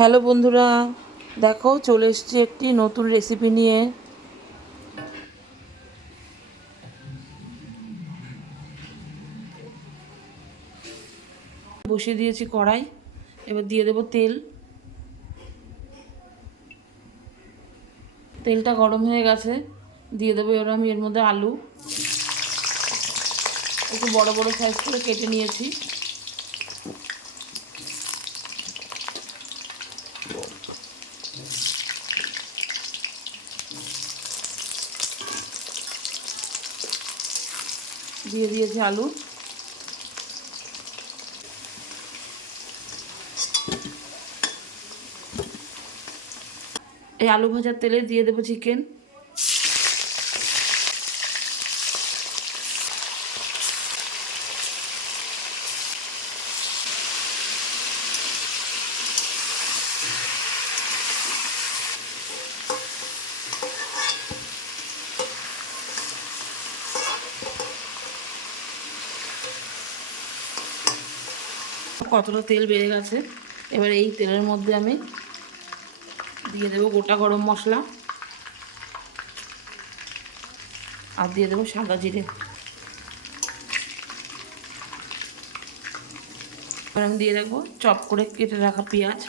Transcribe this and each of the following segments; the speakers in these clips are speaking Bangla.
হ্যালো বন্ধুরা, দেখো চলে এসেছি একটি নতুন রেসিপি নিয়ে। বসিয়ে দিয়েছি কড়াই, এবার দিয়ে দেবো তেল। তেলটা গরম হয়ে গেছে, দিয়ে দেবো এবার আমি এর মধ্যে আলু একটু বড় বড় সাইজ করে কেটে নিয়েছি। দিয়ে দিয়েছি আলু। এই আলু ভাজার তেলে দিয়ে দেবো চিকেন। কতটা তেল বেড়ে গেছে, এবার এই তেলের মধ্যে আমি দিয়ে দেবো গোটা গরম মশলা আর দিয়ে দেবো সাদা জিরে। এবার আমি দিয়ে রাখবো চপ করে কেটে রাখা পেঁয়াজ।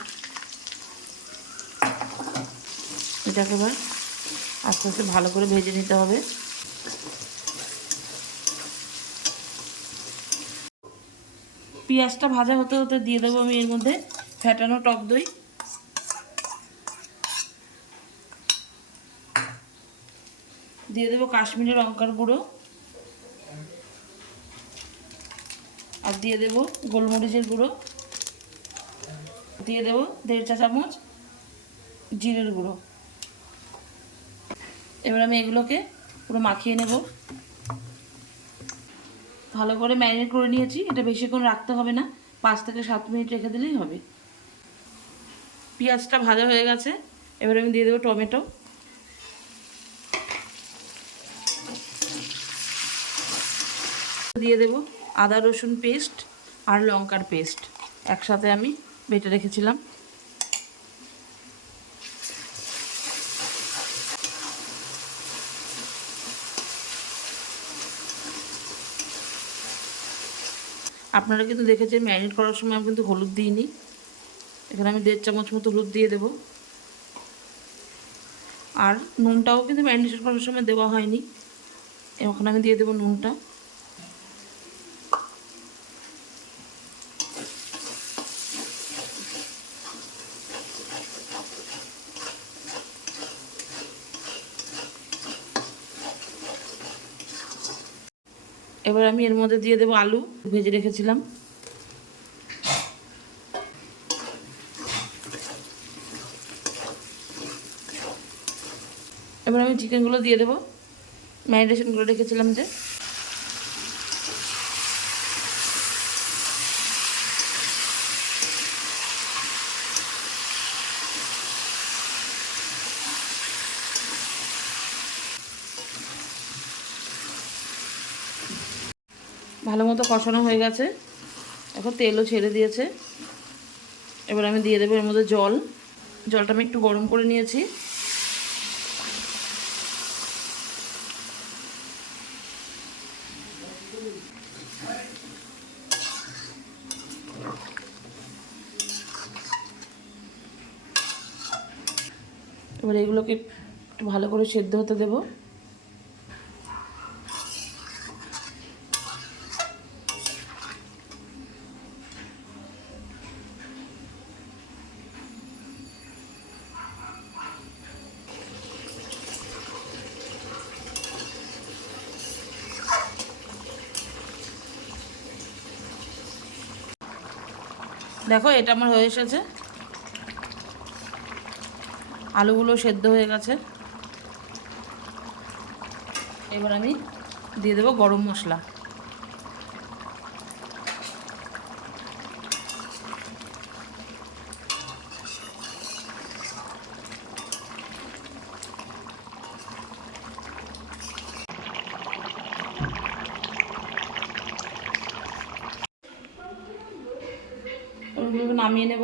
এটাকে এবার আস্তে আস্তে ভালো করে ভেজে নিতে হবে। পেঁয়াজটা ভাজা হতে হতে দিয়ে দেবো আমি এর মধ্যে ফ্যাটানো টক দই, দিয়ে দেবো কাশ্মীরি লঙ্কার গুঁড়ো আর দিয়ে দেবো গোলমরিচের গুঁড়ো, দিয়ে দেবো 1.5 চা চামচ জিরের গুঁড়ো। এবার আমি এগুলোকে পুরো মাখিয়ে নেব। ভালো করে ম্যারিনেট করে নিয়েছি, এটা বেশিক্ষণ রাখতে হবে না, 5 থেকে 7 মিনিট রেখে দিলেই হবে। পেঁয়াজটা ভাজা হয়ে গেছে, এবার আমি দিয়ে দেবো টমেটো, দিয়ে দেবো আদা রসুন পেস্ট আর লঙ্কার পেস্ট একসাথে আমি বেটে রেখেছিলাম। আপনারা কিন্তু দেখেছেন ম্যারিনেট করার সময় আমি কিন্তু হলুদ দিইনি, এখানে আমি 1.5 চামচ মতো হলুদ দিয়ে দেবো। আর নুনটাও কিন্তু ম্যারিনেট করার সময় দেওয়া হয়নি, এখন আমি দিয়ে দেবো নুনটা। এবার আমি এর মধ্যে দিয়ে দেবো আলু ভেজে রেখেছিলাম। এবার আমি চিকেনগুলো দিয়ে দেবো, ম্যারিনেশন করে রেখেছিলাম যে। ভালো মতো কষানো হয়ে গেছে, এখন তেলও ছেড়ে দিয়েছে। এবার আমি দিয়ে দেবো এর মধ্যে জল। জলটা আমি একটু গরম করে নিয়েছি। এবার এগুলোকে একটু ভালো করে সেদ্ধ হতে দেবো। দেখো এটা আমার হয়ে এসেছে, আলুগুলো সেদ্ধ হয়ে গেছে। এবার আমি দিয়ে দেবো গরম মশলা। ওগুলো নামিয়ে নেব।